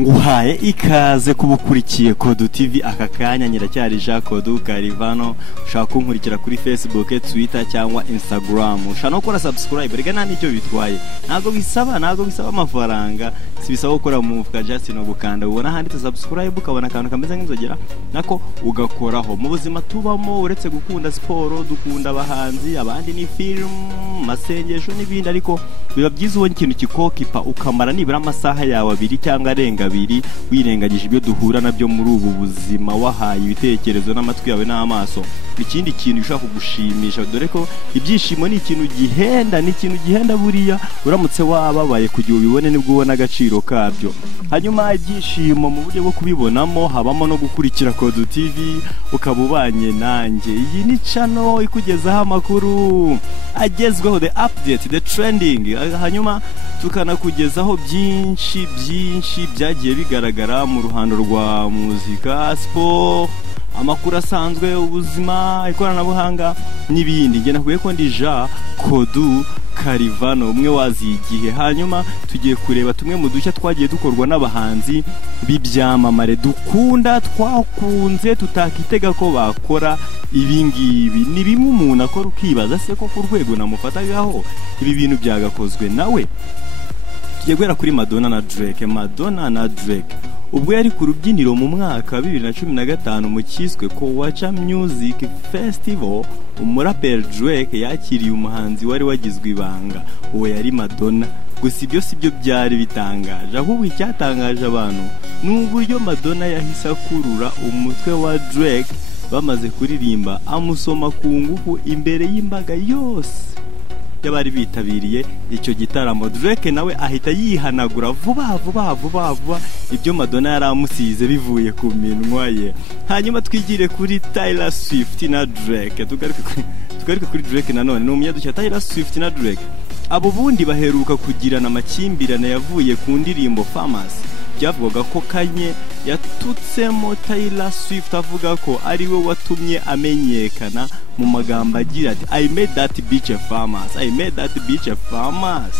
nguhaye ikaze kubukurikiye Kodu TV aka kanya nyiracyari Jean Kodu Karivano ushaka kunkurikira kuri Facebook, Twitter cyangwa Instagram ushaka no gukora subscribe rega nta nicyo bitwaye ntago bisaba amafaranga sibisaba gukora mu mufuka just no gukanda ubona handitse subscribe ukabona akantu kameze nk'inzogera nako ugakoraho mu buzima tubamo uretse gukunda siporo dukunda abahanzi abandi ni film masengesho n'ibindi ariko biba byiza ubonye ikintu kikokipa ukamara nibura amasaha yawe abiri cyangwa arenga abiri wirengagije ibyo duhura nabyo muri ubu buzima wahaye ibitekerezo n'amatwi yawe n'amaso ikindi kintu ushaka kugushimisha dore ko ibyishimo ni ikintu gihenda buriya uramutse wababaye kugira ubibone nibwo ubona agaciro kabyo hanyuma ibyishimo mu buryo bwo kubibonamo habamo no gukurikira Kodu TV ukabubanye nanjye iyi ni channel ikugezaho amakuru agezweho the update the trending hanyuma tukanakugezaho byinshi byagiye bigaragara mu ruhando rwa muzika sport amakuru asanzwe ubuzima ikoranabuhanga n'ibindi nge nakuye ko ndi Jean Kodu Karivano umwe wazigiye hanyuma tugiye kureba tumwe mu dushya twagiye dukorwa n'abahanzi b'ibyamamare dukunda twakunze tutakitega ko bakora ibingibi ni bimwe umuntu akora ukibaza se ko ku rwego namufatagaho ibi bintu byagakozwe nawe tugiye guhera kuri Madonna na Drake ubwo yari ku rubyiniro mu mwaka 2015 mu kiswe Kowacha Music Festival umuraperi Drake yakiriye umuhanzi wari wagizwe ibanga uwo yari Madonna gusa ibyo sibyo byari bitangaje ahubwo icyatangaje abantu n'uburyo Madonna yahise akurura umutwe wa Drake bamaze kuririmba amusoma ku ngufu imbere y'imbaga yose y'abari bitabiriye icyo gitaramo Drake nawe ahita yihanagura vuba ibyo Madonna yari amusize bivuye ku minwa ye hanyuma twigire kuri Taylor Swift na Drake tugaruke kuri Drake nanone n'umunyadushya Taylor Swift na Drake abo bundi baheruka kugirana amakimbirane yavuye ku ndirimbo Famous byavugaga ko Kanye yatutsemo Taylor Swift avuga ko ari we watumye amenyekana mu magambo agira ati I made that bitch famous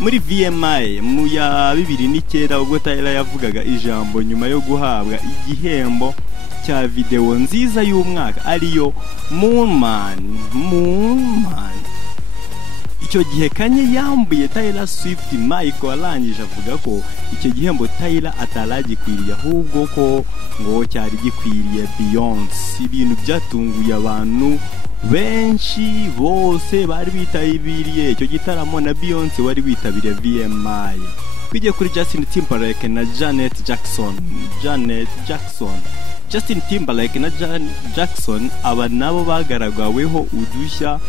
muri VMI mu ya 2009 ubwo Taylor yavugaga ijambo nyuma yo guhabwa igihembo cya video nziza y'umwaka ariyo Moonman icyo gihe Kanye yambuye Taylor Swift Michael arangije avuga ko icyo gihembo Taylor ataragikwiriye ahubwo ko ngo cyari gikwiriye Beyonce ibintu byatunguye abantu benshi bose bari bitabiriye icyo gitaramo na Beyonce wari witabiriye VMI twigiye kuri Justin Timberlake na Janet Jackson Justin Timberlake na Janet Jackson aba nabo bagaragaweho udushya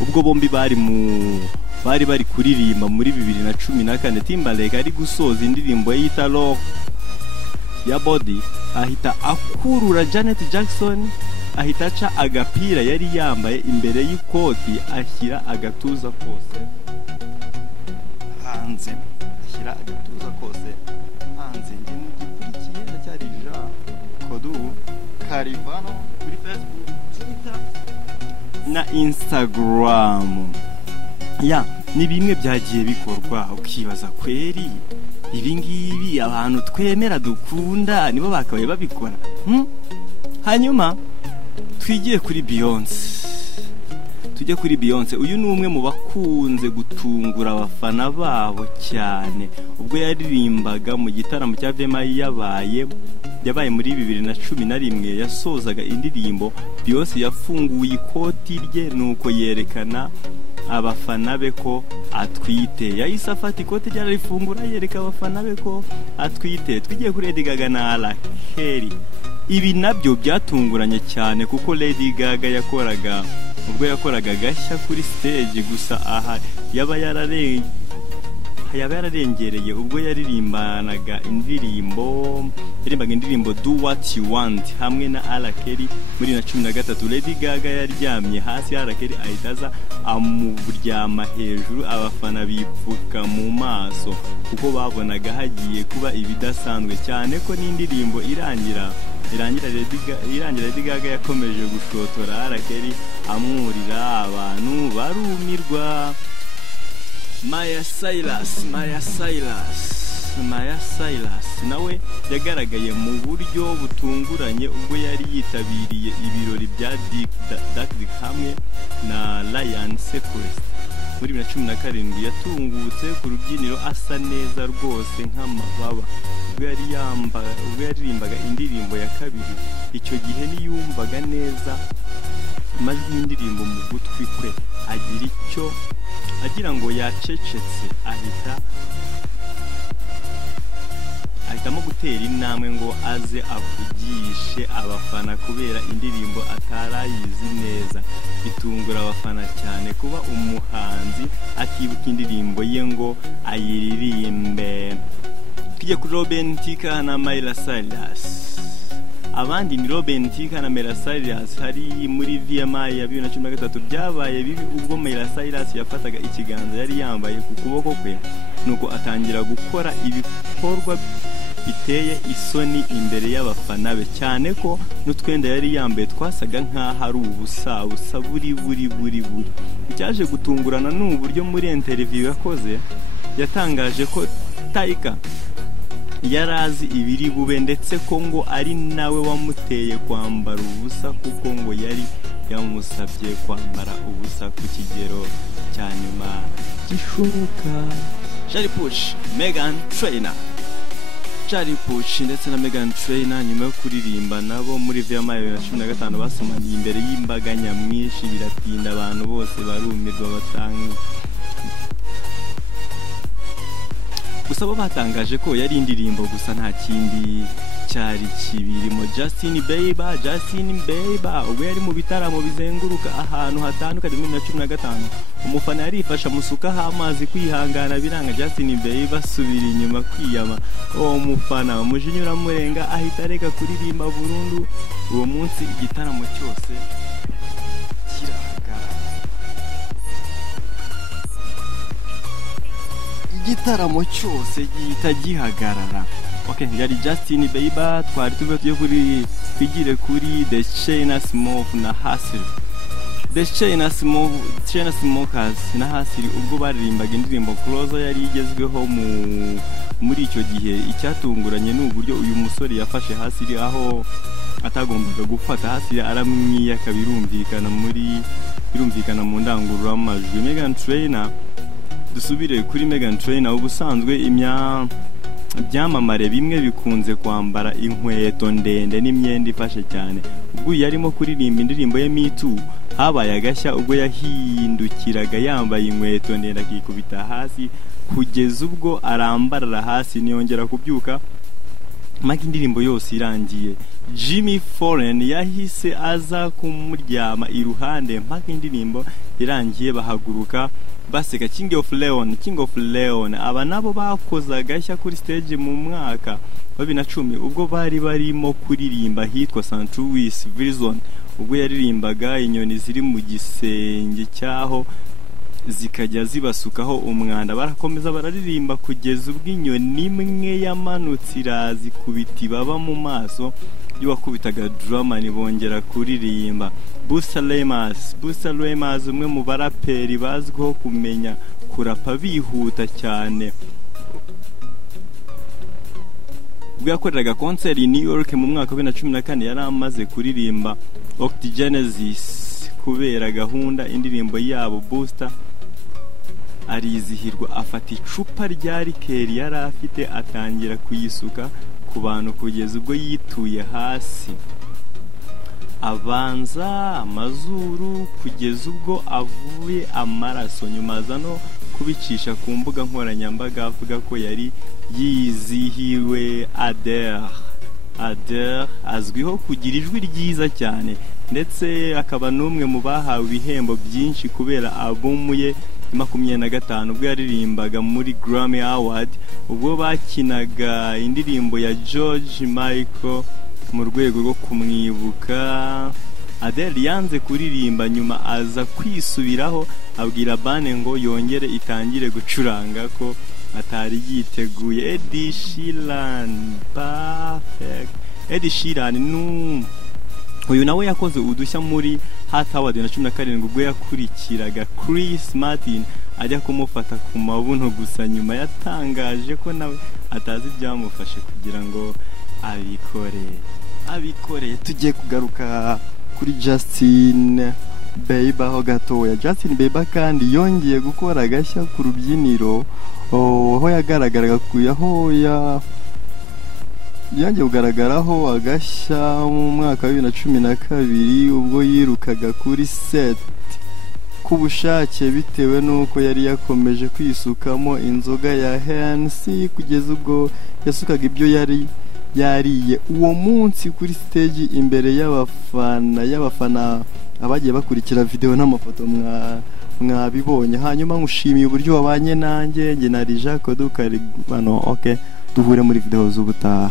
ubwo bombi bari kuririmba muri 2014 Timberlake ari gusoza indirimbo yita Love ya Body ahita akurura Janet Jackson ahita aca agapira yari yambaye imbere y'ikoti ashyira agatuza kose hanze nge mugikurikiye ndacyari Jean Kodu Karivano kuri Facebook Twitter na Instagram ni bimwe byagiye bikorwa ukibaza kweri ibingibi abantu twemera dukunda nibo bakabaye babikora hanyuma twigiye kuri Beyonce uyu ni umwe mu bakunze gutungura abafana babo cyane ubwo yaririmbaga mu gitaramo cya VMI yabaye muri 2011 yasozaga indirimbo Beyonce yafunguye ikoti rye nuko yerekana abafana be ko atwite yahise afata ikoti rye arifungura yereka abafana be ko atwite twigiye kuri Lady Gaga na Alakeri ibi nabyo byatunguranye cyane kuko Lady Gaga yakoraga gashya kuri stage gusa aha yaba yararengereye ubwo yaririmbaga indirimbo Do What You Want hamwe na Alakeri muri 2013 Lady Gaga yaryamye hasi Alakeri ahitaza amuryama hejuru abafana bipfuka mu maso kuko babonaga hagiye kuba ibidasanzwe cyane ko n'indirimbo irangira Lady Gaga yakomeje gushotora Alakeri amwurira abantu barumirwa Maya Cyrus nawe yagaragaye mu buryo butunguranye ubwo yari yitabiriye ibirori bya Dick hamwe na Ryan Seacrest muri 2017. Yatungutse ku rubyiniro asa neza rwose nk'amababa ubwo yaririmbaga indirimbo ya kabiri. Icyo gihe niyumvaga neza amajwi y'indirimbo mu gutwi kwe, agira ngo yacecetse, ahitamo gutera intambwe ngo aze avugishe abafana kubera indirimbo atarayizi neza. Bitungura abafana cyane kuba umuhanzi akibuka indirimbo ye ngo ayiririmbe. Tujye kuri Robentika na Maya Cyrus. Abandi ni Robentika na Maya Cyrus hari muri VMI ya 2013 byabaye bibi ubwo Maya Cyrus yafataga ikiganza yari yambaye ku kuboko kwe, nuko atangira gukora ibikorwa biteye isoni imbere y'abafana be, cyane ko n'utwenda yari yambaye twasaga nk'aho ari ubusa buri. Icyaje gutungurana n'uburyo muri interview yakoze yatangaje ko Taika yarazi ibiri bube ndetse ko ngo ari nawe wamuteye kwambara ubusa, kuko ngo yari yamusabye kwambara ubusa ku kigero cya nyuma gishoboka. Charlie Puth, Meghan Trainor. Charlie Puth ndetse na Meghan Trainor nyuma yo kuririmba nabo muri VMI 2015 basomaniye imbere y'imbaga nyamwinshi, biratinda abantu bose barumirwa batanga. Gusa bo batangaje ko yari indirimbo gusa nta kindi cyari kibirimo. Justin Bieber ubwo yari mu bitaramo bizenguruka ahantu hatandukanye muri 2015, umufana yarifasha musukaho amazi kwihangana biranga. Justin Bieber asubira inyuma kwiyama, uwo mufana umujinya uramurenga ahita areka kuririmba burundu. Uwo munsi igitaramo cyose gihita gihagarara. Yari Justin Bieber. Twari tugiye kwigire kuri The Chainsmokers na Hustle. The Chainsmokers na Hustle ubwo baririmbaga indirimbo Closer yari igezweho muri icyo gihe. Icyatunguranye n'uburyo uyu musore yafashe Hustle aho atagombaga gufata. Hustle aramwiyaka birumvikana mu ndangururamajwi. Meghan Trainor, dusubire kuri Meghan Trainor. Ubusanzwe ibyamamare bimwe bikunze kwambara inkweto ndende n'imyenda ifashe cyane. Ubwo yarimo kuririmba indirimbo ye Me Too habaye agashya ubwo yahindukiraga yambaye inkweto ndende akikubita hasi kugeza ubwo arambarara hasi niyongera kubyuka maka indirimbo yose irangiye. Jimmy Fallon yahise aza kumuryama iruhande mpaka indirimbo irangiye, bahaguruka baseka. King of Leon aba nabo bakoze agashya kuri stage mu mwaka wa 2010 ubwo bari barimo kuririmba hitwa St. Louis Version, ubwo yaririmbaga inyoni ziri mu gisenge cyaho zikajya zibasukaho umwanda. Barakomeza bararirimba kugeza ubwo inyoni imwe yamanutse irazikubita ibaba mu maso y'uwakubitaga drama, bongera kuririmba. Busta Rhymes umwe mu baraperi bazwiho kumenya kurapa bihuta cyane, ubwo yakoreraga concert i New York mu mwaka wa 2014 yari amaze kuririmba Octogenesis kubera gahunda indirimbo yabo. Busta arizihirwa afata icupa rya rikeri yari afite atangira kuyisuka ku bantu kugeza ubwo yituye hasi, abanza amazuru kugeza ubwo avuye amaraso. Nyuma aza no kubicisha ku mbuga nkoranyambaga avuga ko yari yizihiwe. Adele azwiho kugira ijwi ryiza cyane ndetse akaba n'umwe mu bahawe ibihembo byinshi kubera albumu ye 25 ubwo yaririmbaga muri Grammy Award ubwo bakinaga indirimbo ya George Michael mu rwego rwo kumwibuka. Adele yanze kuririmba nyuma aza kwisubiraho abwira bane ngo yongere itangire gucuranga ko atari yiteguye. Ed Sheeran uyu nawe yakoze udushya muri Heart Award 2017 ubwo yakurikiraga Chris Martin ajya kumufata ku mabuno gusa nyuma yatangaje ko nawe atazi ibyamufashe kugira ngo abikoreye. Tugiye kugaruka kuri Justin Bieber ho gatoya. Justin Bieber kandi yongeye gukora agashya ku rubyiniro aho yagaragaraga yongeye kugaragaraho agashya mu mwaka wa 2012 ubwo yirukaga kuri set ku bushake bitewe n'uko yari yakomeje kwisukamo inzoga ya Hennessy kugeza ubwo yasukaga ibyo yari yariye uwo munsi kuri stage imbere y'abafana abagiye bakurikira video n'amafoto mwabibonye. Hanyuma ngushimiye uburyo wabanye nanjye nge na Dukorwa. Okay, duhure muri video z'ubutaha.